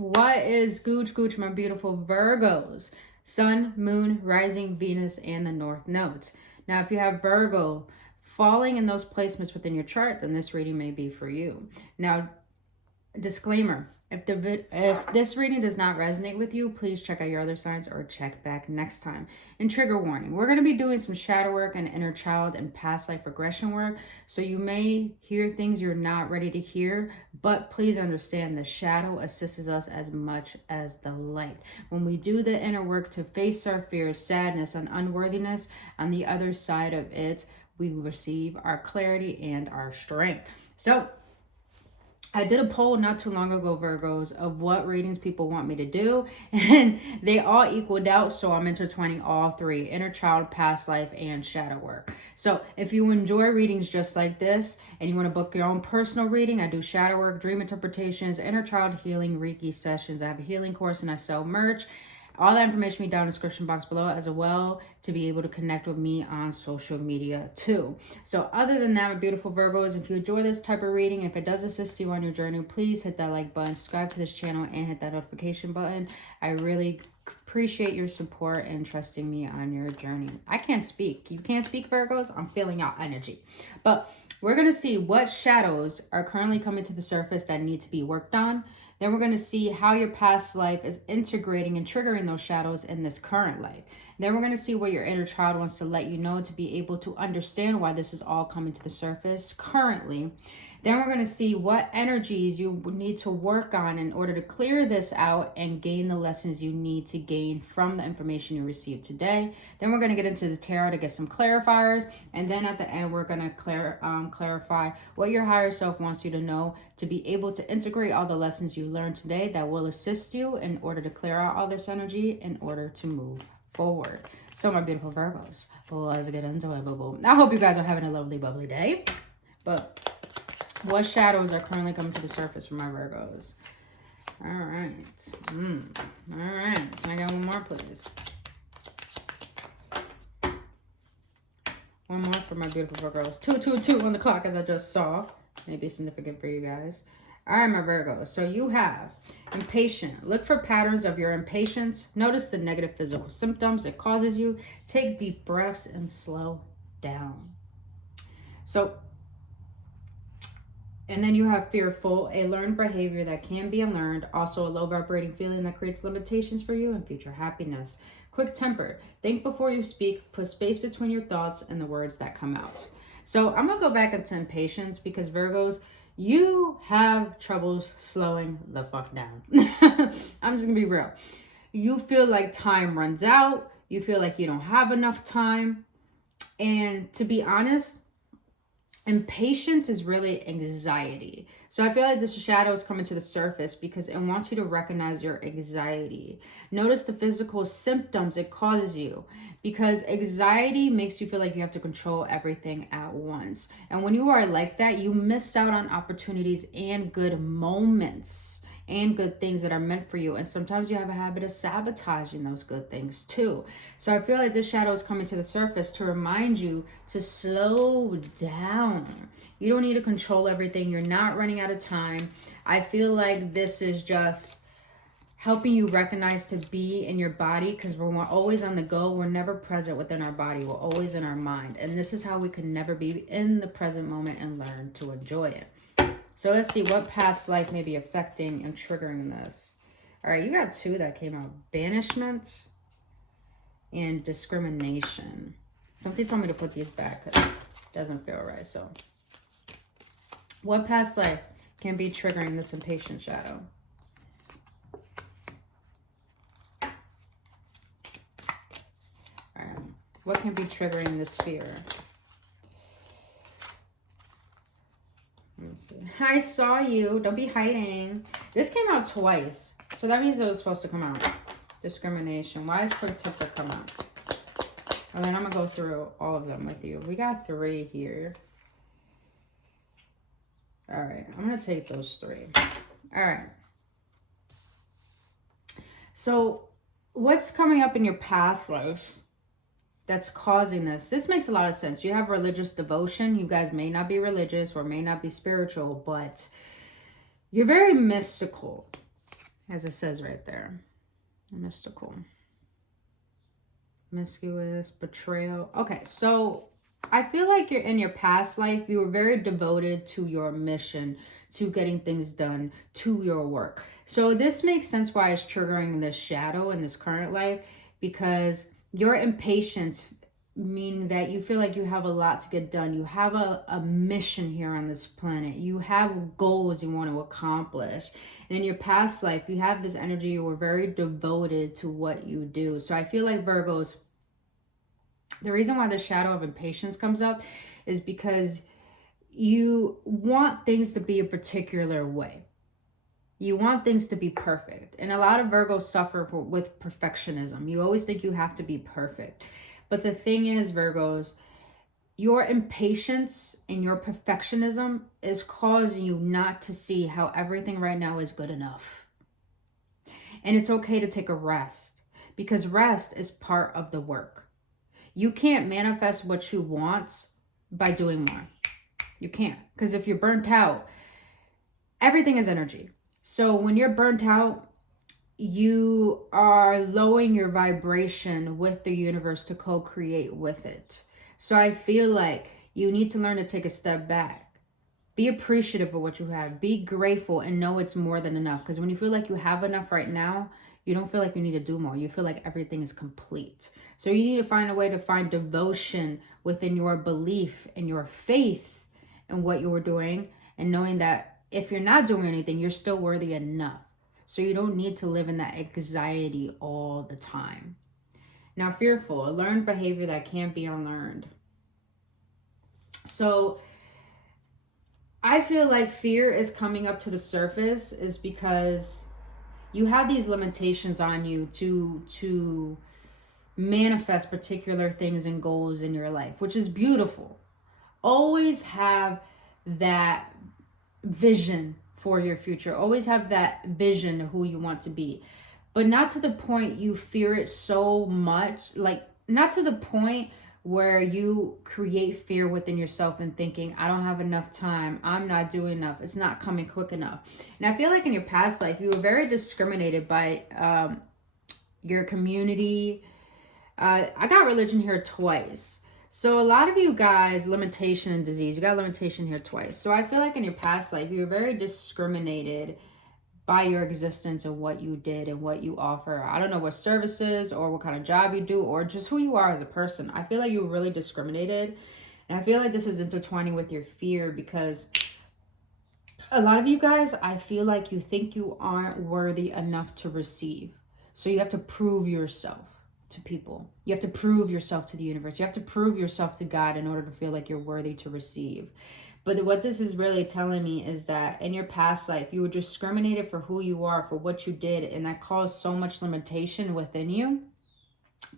What is gooch, my beautiful Virgos? Sun, Moon, Rising, Venus, and the North Nodes. Now, if you have Virgo falling in those placements within your chart, then this reading may be for you. Now, disclaimer, if this reading does not resonate with you, please check out your other signs or check back next time. And trigger warning, we're going to be doing some shadow work and inner child and past life regression work. So you may hear things you're not ready to hear, but please understand the shadow assists us as much as the light. When we do the inner work to face our fears, sadness, and unworthiness, on the other side of it, we receive our clarity and our strength. So I did a poll not too long ago, Virgos, of what readings people want me to do, and they all equaled out, so I'm intertwining all three: inner child, past life, and shadow work. So if you enjoy readings just like this, and you want to book your own personal reading, I do shadow work, dream interpretations, inner child healing, Reiki sessions. I have a healing course, and I sell merch. All that information will be down in the description box below, as well to be able to connect with me on social media too. So other than that, my beautiful Virgos, if you enjoy this type of reading, if it does assist you on your journey, please hit that like button, subscribe to this channel, and hit that notification button. I really appreciate your support and trusting me on your journey. I can't speak. You can't speak, Virgos? I'm feeling y'all energy. But we're going to see what shadows are currently coming to the surface that need to be worked on. Then we're going to see how your past life is integrating and triggering those shadows in this current life. Then we're going to see what your inner child wants to let you know to be able to understand why this is all coming to the surface currently. Then we're going to see what energies you need to work on in order to clear this out and gain the lessons you need to gain from the information you received today. Then we're going to get into the tarot to get some clarifiers. And then at the end, we're going to clarify what your higher self wants you to know to be able to integrate all the lessons you learned today that will assist you in order to clear out all this energy in order to move forward. So my beautiful Virgos, let's get into it, boo-boo. I hope you guys are having a lovely, bubbly day. But what shadows are currently coming to the surface for my Virgos? All right. All right. I got one more, please. One more for my beautiful Virgos. 222 on the clock, as I just saw. Maybe significant for you guys. All right, my Virgos. So you have impatient. Look for patterns of your impatience. Notice the negative physical symptoms it causes you. Take deep breaths and slow down. And then you have fearful, a learned behavior that can be unlearned. Also a low vibrating feeling that creates limitations for you and future happiness. Quick-tempered. Think before you speak. Put space between your thoughts and the words that come out. So I'm going to go back into impatience because Virgos, you have troubles slowing the fuck down. I'm just going to be real. You feel like time runs out. You feel like you don't have enough time. And to be honest, impatience is really anxiety. So I feel like this shadow is coming to the surface because it wants you to recognize your anxiety. Notice the physical symptoms it causes you, because anxiety makes you feel like you have to control everything at once. And when you are like that, you miss out on opportunities and good moments and good things that are meant for you. And sometimes you have a habit of sabotaging those good things too. So I feel like this shadow is coming to the surface to remind you to slow down. You don't need to control everything. You're not running out of time. I feel like this is just helping you recognize to be in your body, because we're always on the go. We're never present within our body. We're always in our mind. And this is how we can never be in the present moment and learn to enjoy it. So let's see what past life may be affecting and triggering this. All right, you got two that came out. Banishment and discrimination. Something told me to put these back because it doesn't feel right. So what past life can be triggering this impatient shadow? All right, what can be triggering this fear? Let me see. I saw you. Don't be hiding. This came out twice. So that means it was supposed to come out. Discrimination. Why is protective come out? And then I'm going to go through all of them with you. We got 3 here. All right. I'm going to take those 3. All right. So what's coming up in your past life that's causing this? This makes a lot of sense. You have religious devotion. You guys may not be religious or may not be spiritual, but you're very mystical. as it says right there. Mystical. Promiscuous, betrayal. Okay, so I feel like you're in your past life, you were very devoted to your mission, to getting things done, to your work. So this makes sense why it's triggering this shadow in this current life, because your impatience, meaning that you feel like you have a lot to get done. You have a mission here on this planet. You have goals you want to accomplish. And in your past life, you have this energy. You were very devoted to what you do. So I feel like Virgos, the reason why the shadow of impatience comes up is because you want things to be a particular way. You want things to be perfect. And a lot of Virgos suffer with perfectionism. You always think you have to be perfect. But the thing is, Virgos, your impatience and your perfectionism is causing you not to see how everything right now is good enough. And it's okay to take a rest, because rest is part of the work. You can't manifest what you want by doing more. You can't. Because if you're burnt out, everything is energy. So when you're burnt out, you are lowering your vibration with the universe to co-create with it. So I feel like you need to learn to take a step back. Be appreciative of what you have. Be grateful and know it's more than enough. Because when you feel like you have enough right now, you don't feel like you need to do more. You feel like everything is complete. So you need to find a way to find devotion within your belief and your faith in what you were doing, and knowing that if you're not doing anything, you're still worthy enough. So you don't need to live in that anxiety all the time. Now, fearful, a learned behavior that can't be unlearned. So I feel like fear is coming up to the surface is because you have these limitations on you to manifest particular things and goals in your life, which is beautiful. Always have that vision for your future. Always have that vision of who you want to be. But not to the point you fear it so much, like not to the point where you create fear within yourself and thinking, I don't have enough time, I'm not doing enough, it's not coming quick enough. And I feel like in your past life, you were very discriminated by your community. I got religion here twice. So a lot of you guys, limitation and disease, you got limitation here twice. So I feel like in your past life, you were very discriminated by your existence and what you did and what you offer. I don't know what services or what kind of job you do or just who you are as a person. I feel like you were really discriminated. And I feel like this is intertwining with your fear, because a lot of you guys, I feel like you think you aren't worthy enough to receive. So you have to prove yourself to people. You have to prove yourself to the universe. You have to prove yourself to God in order to feel like you're worthy to receive. But what this is really telling me is that in your past life, you were discriminated for who you are, for what you did, and that caused so much limitation within you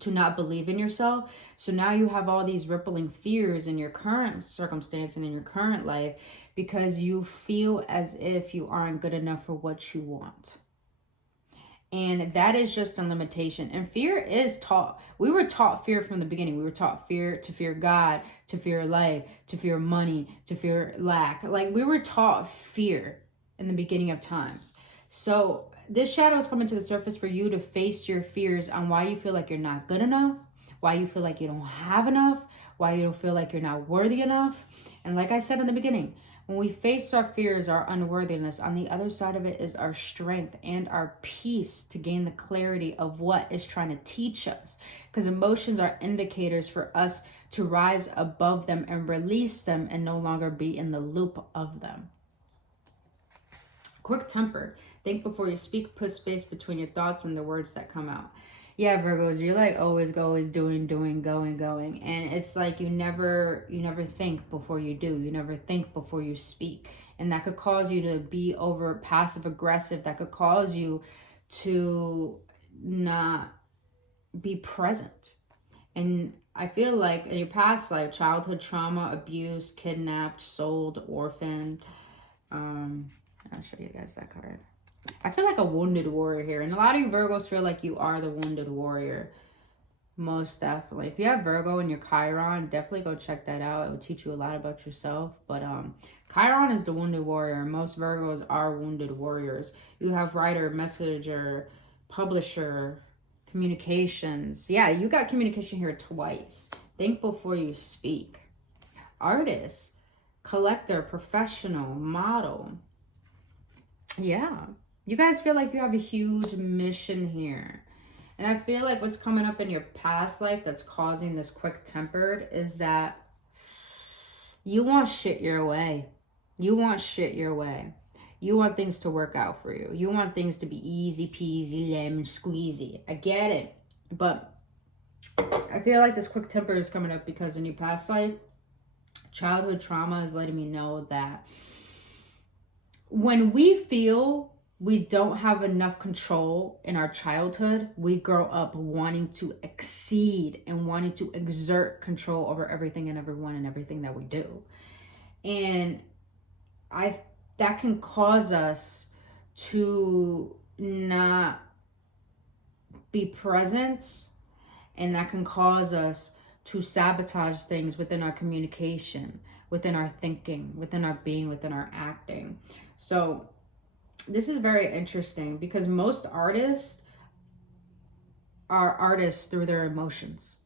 to not believe in yourself. So now you have all these rippling fears in your current circumstance and in your current life, because you feel as if you aren't good enough for what you want. And that is just a limitation. And fear is taught. We were taught fear from the beginning. We were taught fear, to fear God, to fear life, to fear money, to fear lack. Like, we were taught fear in the beginning of times. So this shadow is coming to the surface for you to face your fears on why you feel like you're not good enough, why you feel like you don't have enough, why you don't feel like you're not worthy enough. And like I said in the beginning, when we face our fears, our unworthiness, on the other side of it is our strength and our peace to gain the clarity of what is trying to teach us. Because emotions are indicators for us to rise above them and release them and no longer be in the loop of them. Quick-tempered. Think before you speak. Put space between your thoughts and the words that come out. Yeah, Virgos, you're like always doing, going. And it's like you never think before you do. You never think before you speak. And that could cause you to be over passive aggressive. That could cause you to not be present. And I feel like in your past life, childhood trauma, abuse, kidnapped, sold, orphaned. I'll show you guys that card. I feel like a wounded warrior here. And a lot of you Virgos feel like you are the wounded warrior. Most definitely. If you have Virgo in your Chiron, definitely go check that out. It will teach you a lot about yourself. But Chiron is the wounded warrior. Most Virgos are wounded warriors. You have writer, messenger, publisher, communications. Yeah, you got communication here twice. Think before you speak. Artist, collector, professional, model. Yeah. You guys feel like you have a huge mission here. And I feel like what's coming up in your past life that's causing this quick-tempered is that you want shit your way. You want shit your way. You want things to work out for you. You want things to be easy peasy, lemon squeezy. I get it. But I feel like this quick temper is coming up because in your past life, childhood trauma is letting me know that when we feel we don't have enough control in our childhood, we grow up wanting to exceed and wanting to exert control over everything and everyone and everything that we do. And that can cause us to not be present, and that can cause us to sabotage things within our communication, within our thinking, within our being, within our acting. So this is very interesting because most artists are artists through their emotions.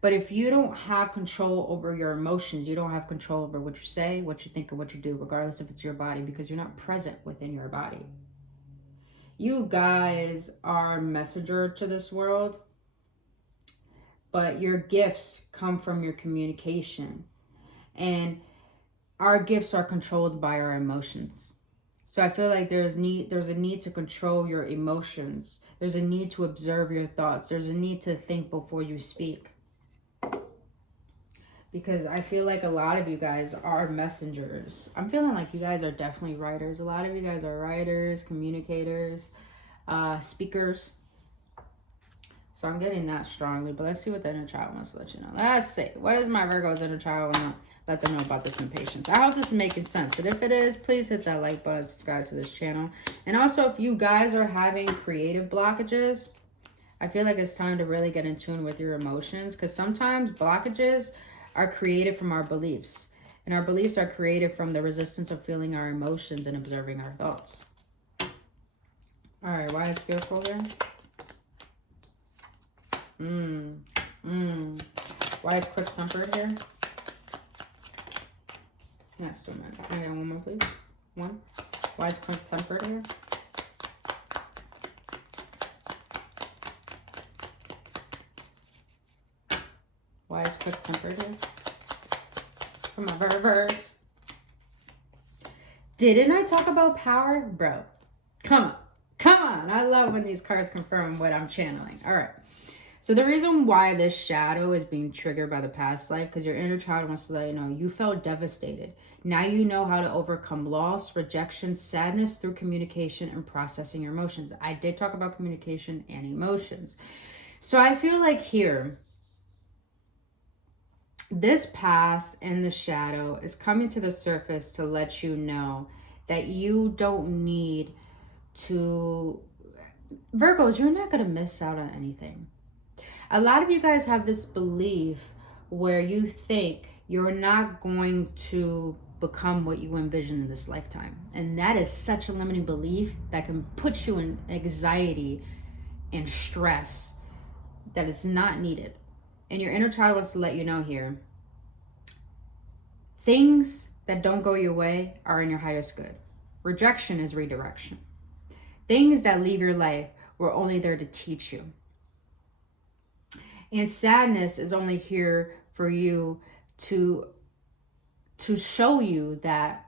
But if you don't have control over your emotions, you don't have control over what you say, what you think, or what you do, regardless if it's your body, because you're not present within your body. You guys are messenger to this world, but your gifts come from your communication. And our gifts are controlled by our emotions. So I feel like there's a need to control your emotions. There's a need to observe your thoughts. There's a need to think before you speak. Because I feel like a lot of you guys are messengers. I'm feeling like you guys are definitely writers. A lot of you guys are writers, communicators, speakers. So I'm getting that strongly. But let's see what the inner child wants to let you know. Let's see. What is my Virgo's inner child want to let them know about this impatience? I hope this is making sense. But if it is, please hit that like button, subscribe to this channel. And also, if you guys are having creative blockages, I feel like it's time to really get in tune with your emotions. Because sometimes blockages are created from our beliefs. And our beliefs are created from the resistance of feeling our emotions and observing our thoughts. All right, why is fearful here? Why is quick-tempered here? Yes, 2 minutes. Can I get one more, please? One. Why is quick-tempered here? Why is quick-tempered here? For my Virgos. Didn't I talk about power? Bro, come on. Come on. I love when these cards confirm what I'm channeling. All right. So the reason why this shadow is being triggered by the past life, because your inner child wants to let you know you felt devastated. Now you know how to overcome loss, rejection, sadness through communication and processing your emotions. I did talk about communication and emotions. So I feel like here, this past in the shadow is coming to the surface to let you know that you don't need to... Virgos, you're not going to miss out on anything. A lot of you guys have this belief where you think you're not going to become what you envision in this lifetime. And that is such a limiting belief that can put you in anxiety and stress that is not needed. And your inner child wants to let you know here, things that don't go your way are in your highest good. Rejection is redirection. Things that leave your life were only there to teach you. And sadness is only here for you to show you that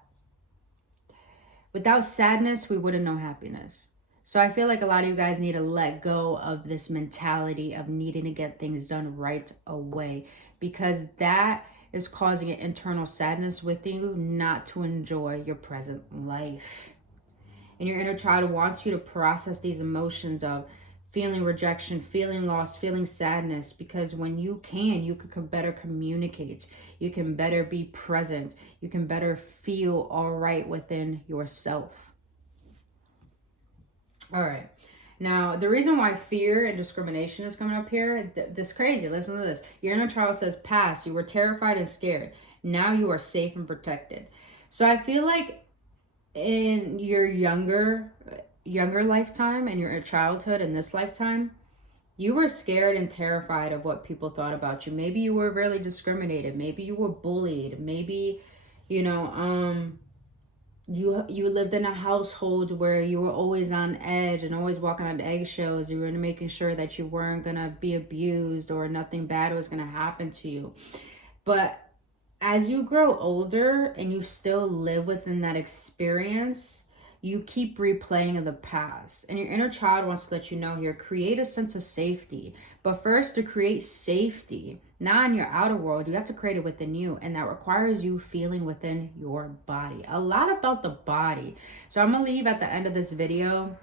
without sadness, we wouldn't know happiness. So I feel like a lot of you guys need to let go of this mentality of needing to get things done right away, because that is causing an internal sadness with you not to enjoy your present life. And your inner child wants you to process these emotions of feeling rejection, feeling loss, feeling sadness, because when you can better communicate. You can better be present. You can better feel all right within yourself. All right. Now, the reason why fear and discrimination is coming up here, this is crazy. Listen to this. Your inner child says, past, you were terrified and scared. Now you are safe and protected. So I feel like in your younger lifetime and your childhood and this lifetime, you were scared and terrified of what people thought about you. Maybe you were really discriminated. Maybe you were bullied. Maybe, you lived in a household where you were always on edge and always walking on eggshells. You were making sure that you weren't going to be abused or nothing bad was going to happen to you. But as you grow older and you still live within that experience, you keep replaying the past. And your inner child wants to let you know here, create a sense of safety. But first, to create safety, not in your outer world, you have to create it within you. And that requires you feeling within your body. A lot about the body. So I'm going to leave at the end of this video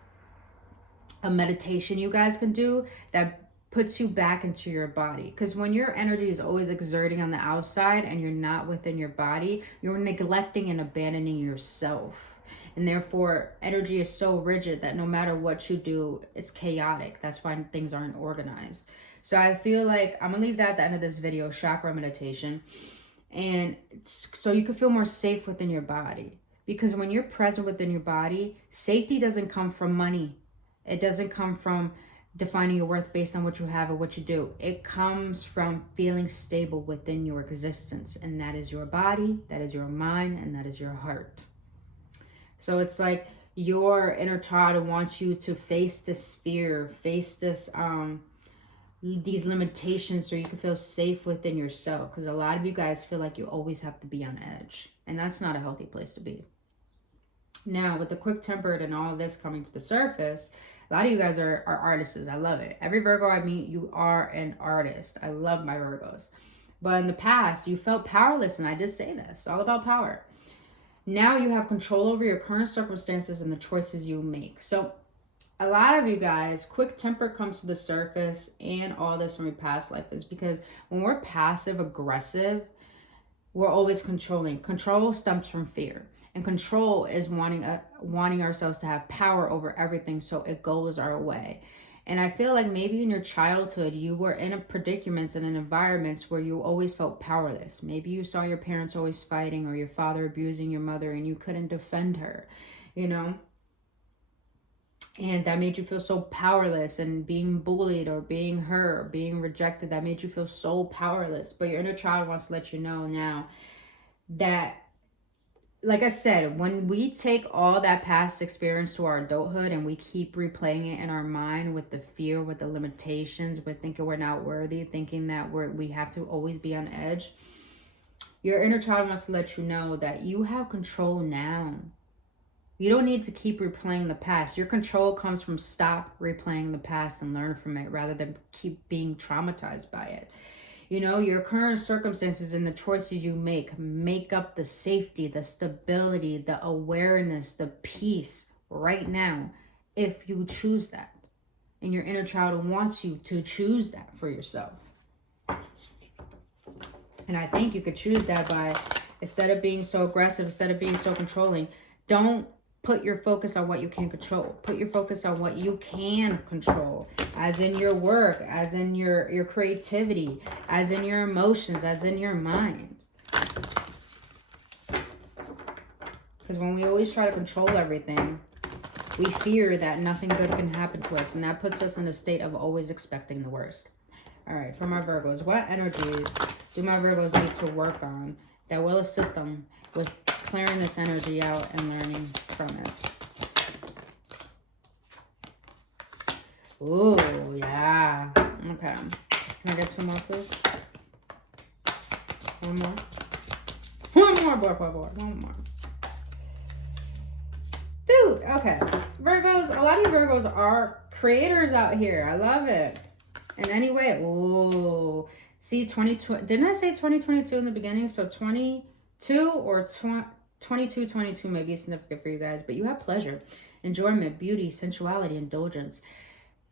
a meditation you guys can do that puts you back into your body. Because when your energy is always exerting on the outside and you're not within your body, you're neglecting and abandoning yourself. And therefore, energy is so rigid that no matter what you do, it's chaotic. That's why things aren't organized. So I feel like I'm going to leave that at the end of this video, chakra meditation. And so you can feel more safe within your body. Because when you're present within your body, safety doesn't come from money. It doesn't come from defining your worth based on what you have or what you do. It comes from feeling stable within your existence. And that is your body, that is your mind, and that is your heart. So it's like your inner child wants you to face this fear, face this these limitations so you can feel safe within yourself. Because a lot of you guys feel like you always have to be on edge. And that's not a healthy place to be. Now, with the quick-tempered and all of this coming to the surface, a lot of you guys are artists. I love it. Every Virgo I meet, you are an artist. I love my Virgos. But in the past, you felt powerless. And I did say this. It's all about power. Now you have control over your current circumstances and the choices you make. So a lot of you guys, quick temper comes to the surface and all this from your past life is because when we're passive aggressive, we're always controlling. Control stems from fear. And control is wanting ourselves to have power over everything so it goes our way. And I feel like maybe in your childhood, you were in predicaments and in environments where you always felt powerless. Maybe you saw your parents always fighting or your father abusing your mother and you couldn't defend her, And that made you feel so powerless, and being bullied or being hurt or being rejected, that made you feel so powerless. But your inner child wants to let you know now that, like I said, when we take all that past experience to our adulthood and we keep replaying it in our mind with the fear, with the limitations, with thinking we're not worthy, thinking that we have to always be on edge, your inner child wants to let you know that you have control now. You don't need to keep replaying the past. Your control comes from stop replaying the past and learn from it rather than keep being traumatized by it. Your current circumstances and the choices you make up the safety, the stability, the awareness, the peace right now, if you choose that. And your inner child wants you to choose that for yourself. And I think you could choose that by, instead of being so aggressive, instead of being so controlling, don't put your focus on what you can't control. Put your focus on what you can control, as in your work, as in your creativity, as in your emotions, as in your mind. Because when we always try to control everything, we fear that nothing good can happen to us. And that puts us in a state of always expecting the worst. All right, for my Virgos, what energies do my Virgos need to work on that will assist them with clearing this energy out and learning from it? Ooh, yeah. Okay. Can I get two more, please? One more. One more. Dude, okay. Virgos, a lot of you Virgos are creators out here. I love it. In any way. Ooh. See, 2020. Didn't I say 2022 in the beginning? So 22 or 22 may be significant for you guys, but you have pleasure, enjoyment, beauty, sensuality, indulgence.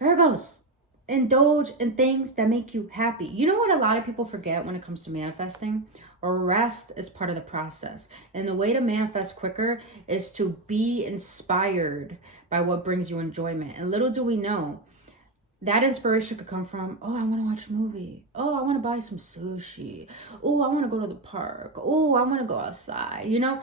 Virgos, indulge in things that make you happy. You know what a lot of people forget when it comes to manifesting? or rest is part of the process. And the way to manifest quicker is to be inspired by what brings you enjoyment. And little do we know, that inspiration could come from, oh, I want to watch a movie. Oh, I want to buy some sushi. Oh, I want to go to the park. Oh, I want to go outside. You know,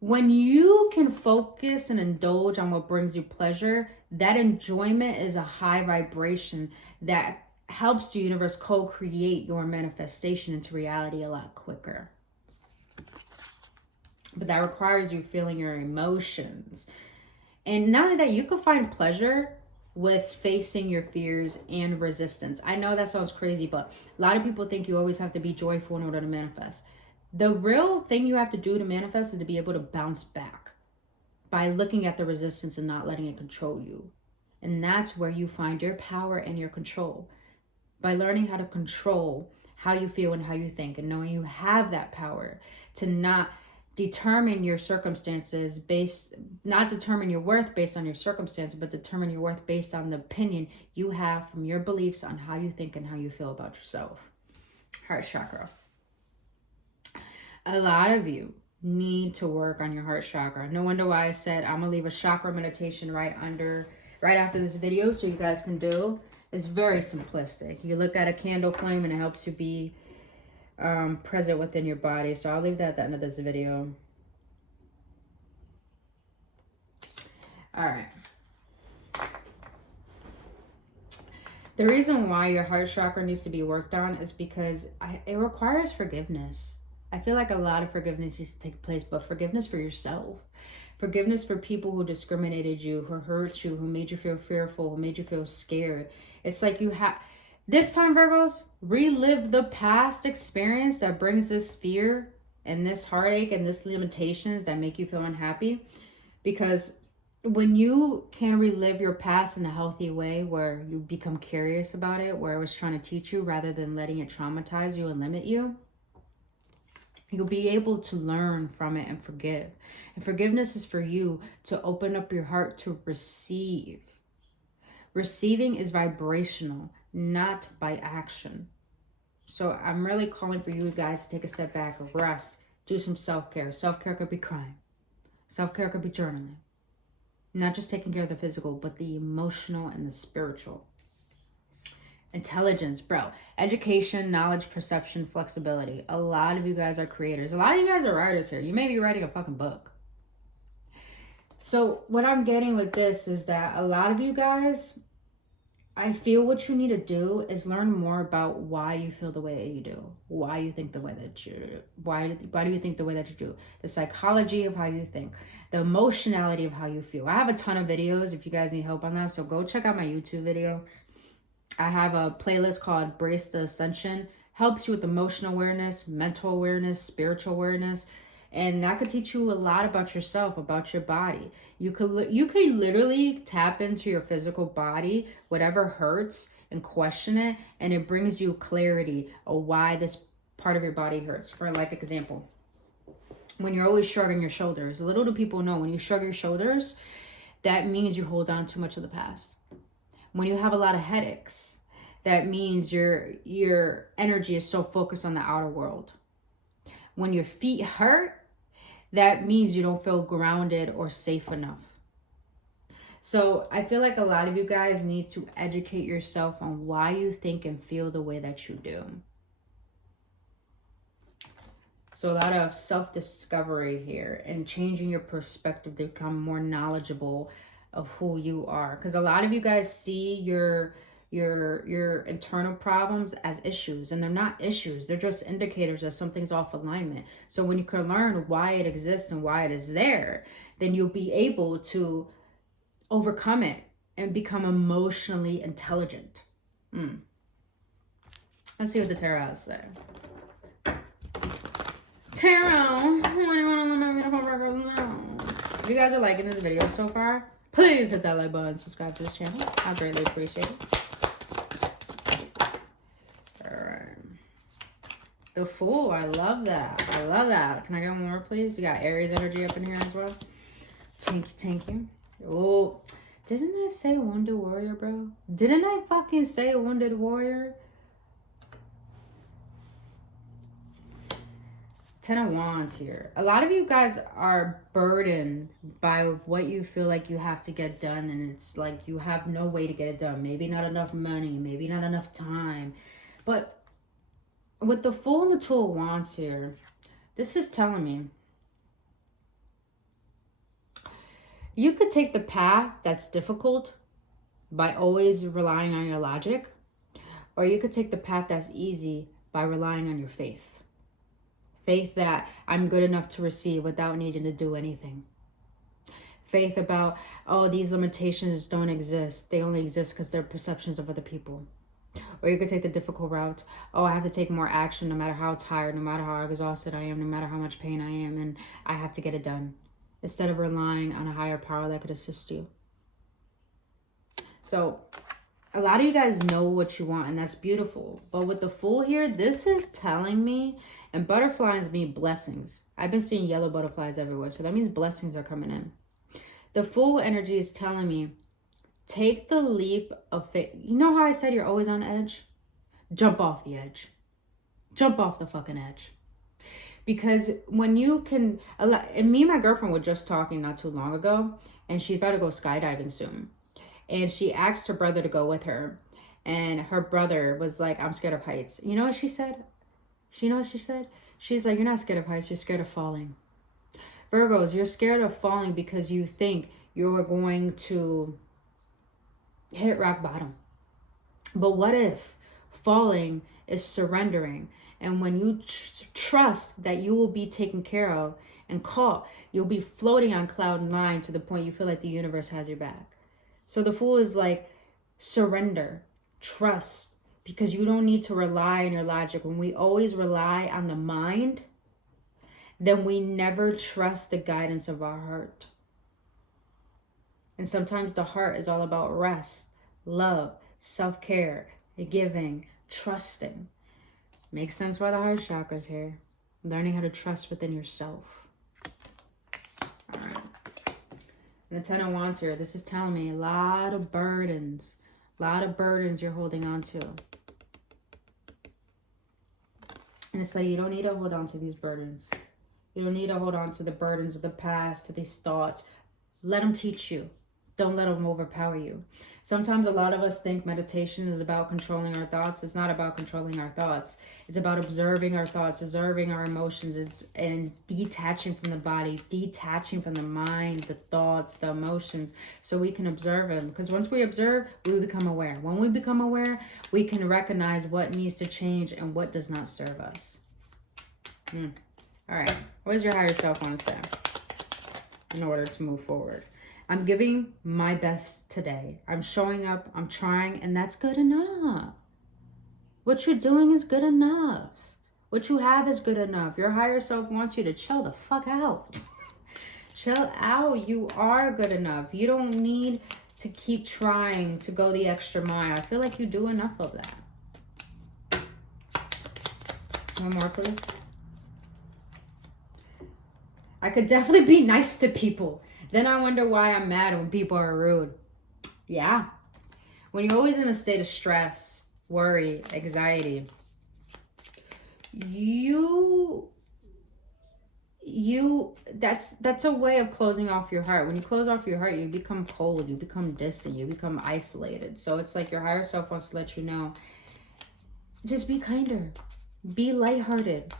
when you can focus and indulge on what brings you pleasure, that enjoyment is a high vibration that helps the universe co-create your manifestation into reality a lot quicker. But that requires you feeling your emotions. And not only that, you can find pleasure with facing your fears and resistance. I know that sounds crazy, but a lot of people think you always have to be joyful in order to manifest. The real thing you have to do to manifest is to be able to bounce back by looking at the resistance and not letting it control you. And that's where you find your power and your control. By learning how to control how you feel and how you think, and knowing you have that power to not determine your circumstances not determine your worth based on your circumstances, but determine your worth based on the opinion you have from your beliefs on how you think and how you feel about yourself. Heart chakra. A lot of you need to work on your heart chakra. No wonder why I said I'm gonna leave a chakra meditation right after this video so you guys can do. It's very simplistic. You look at a candle flame and it helps you be present within your body. So I'll leave that at the end of this video. All right. The reason why your heart chakra needs to be worked on is because it requires forgiveness. I feel like a lot of forgiveness needs to take place, but forgiveness for yourself. Forgiveness for people who discriminated you, who hurt you, who made you feel fearful, who made you feel scared. It's like you have... This time, Virgos, relive the past experience that brings this fear and this heartache and this limitations that make you feel unhappy. Because when you can relive your past in a healthy way where you become curious about it, where it was trying to teach you rather than letting it traumatize you and limit you, you'll be able to learn from it and forgive. And forgiveness is for you to open up your heart to receive. Receiving is vibrational, not by action. So I'm really calling for you guys to take a step back, rest, do some self-care. Self-care could be crying. Self-care could be journaling. Not just taking care of the physical, but the emotional and the spiritual. Intelligence, bro. Education, knowledge, perception, flexibility. A lot of you guys are creators. A lot of you guys are writers here. You may be writing a fucking book. So what I'm getting with this is that a lot of you guys, I feel what you need to do is learn more about why you feel the way that you do. Why you think the way that you do. Why do you think the way that you do? The psychology of how you think. The emotionality of how you feel. I have a ton of videos if you guys need help on that. So go check out my YouTube video. I have a playlist called Brace the Ascension. Helps you with emotional awareness, mental awareness, spiritual awareness. And that could teach you a lot about yourself, about your body. You could literally tap into your physical body, whatever hurts, and question it. And it brings you clarity of why this part of your body hurts. For like example, when you're always shrugging your shoulders. Little do people know, when you shrug your shoulders, that means you hold on too much of the past. When you have a lot of headaches, that means your energy is so focused on the outer world. When your feet hurt, that means you don't feel grounded or safe enough. So I feel like a lot of you guys need to educate yourself on why you think and feel the way that you do. So a lot of self-discovery here and changing your perspective to become more knowledgeable of who you are. Because a lot of you guys see your internal problems as issues, and they're not issues. They're just indicators that something's off alignment. So when you can learn why it exists and why it is there, then you'll be able to overcome it and become emotionally intelligent. Let's see what the tarot has to say. Tarot, what do you want to know, beautiful Virgos now? If you guys are liking this video so far, please hit that like button, subscribe to this channel. I greatly appreciate it. The Fool, I love that. I love that. Can I get one more, please? You got Aries energy up in here as well. Thank you. Oh, didn't I say Wounded Warrior, bro? Didn't I fucking say Wounded Warrior? Ten of Wands here. A lot of you guys are burdened by what you feel like you have to get done, and it's like you have no way to get it done. Maybe not enough money, maybe not enough time. But with the Fool and the Two of Wands here, this is telling me you could take the path that's difficult by always relying on your logic, or you could take the path that's easy by relying on your faith. Faith that I'm good enough to receive without needing to do anything. Faith about, oh, these limitations don't exist. They only exist because they're perceptions of other people. Or you could take the difficult route. Oh, I have to take more action no matter how tired, no matter how exhausted I am, no matter how much pain I am, and I have to get it done. Instead of relying on a higher power that could assist you. So a lot of you guys know what you want, and that's beautiful. But with the Fool here, this is telling me, and butterflies mean blessings. I've been seeing yellow butterflies everywhere, so that means blessings are coming in. The Fool energy is telling me, take the leap of faith. You know how I said you're always on edge? Jump off the edge. Jump off the fucking edge. Because when you can, and me and my girlfriend were just talking not too long ago, and she's about to go skydiving soon. And she asked her brother to go with her. And her brother was like, I'm scared of heights. You know what she said? You know what she said? She's like, you're not scared of heights. You're scared of falling. Virgos, you're scared of falling because you think you're going to hit rock bottom. But what if falling is surrendering? And when you trust that you will be taken care of and caught, you'll be floating on cloud 9 to the point you feel like the universe has your back. So the Fool is like, surrender, trust, because you don't need to rely on your logic. When we always rely on the mind, then we never trust the guidance of our heart. And sometimes the heart is all about rest, love, self-care, giving, trusting. Makes sense why the heart chakra's here. Learning how to trust within yourself. All right. And the Ten of Wands here, this is telling me a lot of burdens. A lot of burdens you're holding on to. And it's like you don't need to hold on to these burdens. You don't need to hold on to the burdens of the past, to these thoughts. Let them teach you. Don't let them overpower you. Sometimes a lot of us think meditation is about controlling our thoughts. It's not about controlling our thoughts. It's about observing our thoughts, observing our emotions, and detaching from the body, detaching from the mind, the thoughts, the emotions, so we can observe them. Because once we observe, we become aware. When we become aware, we can recognize what needs to change and what does not serve us. All right. What does your higher self want to say in order to move forward? I'm giving my best today. I'm showing up, I'm trying, and that's good enough. What you're doing is good enough. What you have is good enough. Your higher self wants you to chill the fuck out. Chill out. You are good enough. You don't need to keep trying to go the extra mile. I feel like you do enough of that. One more, please. I could definitely be nice to people. Then I wonder why I'm mad when people are rude. Yeah. When you're always in a state of stress, worry, anxiety, that's a way of closing off your heart. When you close off your heart, you become cold, you become distant, you become isolated. So it's like your higher self wants to let you know, just be kinder, be lighthearted,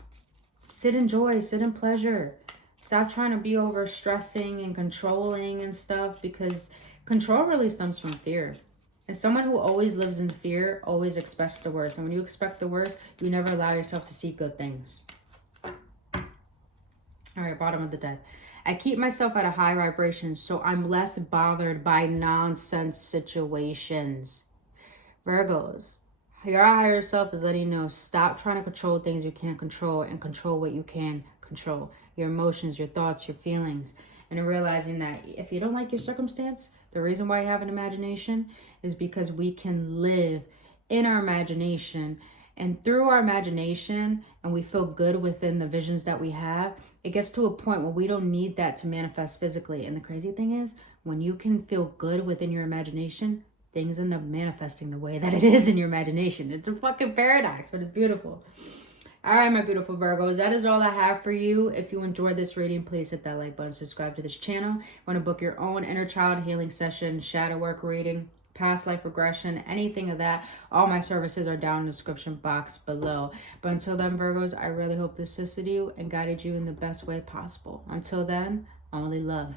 sit in joy, sit in pleasure. Stop trying to be over stressing and controlling and stuff, because control really stems from fear. And someone who always lives in fear always expects the worst. And when you expect the worst, you never allow yourself to see good things. All right, bottom of the deck. I keep myself at a high vibration so I'm less bothered by nonsense situations. Virgos, your higher self is letting you know, stop trying to control things you can't control and control what you can control. Your emotions, your thoughts, your feelings. And realizing that if you don't like your circumstance, the reason why you have an imagination is because we can live in our imagination. And through our imagination, and we feel good within the visions that we have, it gets to a point where we don't need that to manifest physically. And the crazy thing is, when you can feel good within your imagination, things end up manifesting the way that it is in your imagination. It's a fucking paradox, but it's beautiful. All right, my beautiful Virgos, that is all I have for you. If you enjoyed this reading, please hit that like button, subscribe to this channel. Want to book your own inner child healing session, shadow work reading, past life regression, anything of that, all my services are down in the description box below. But until then, Virgos, I really hope this assisted you and guided you in the best way possible. Until then, only love.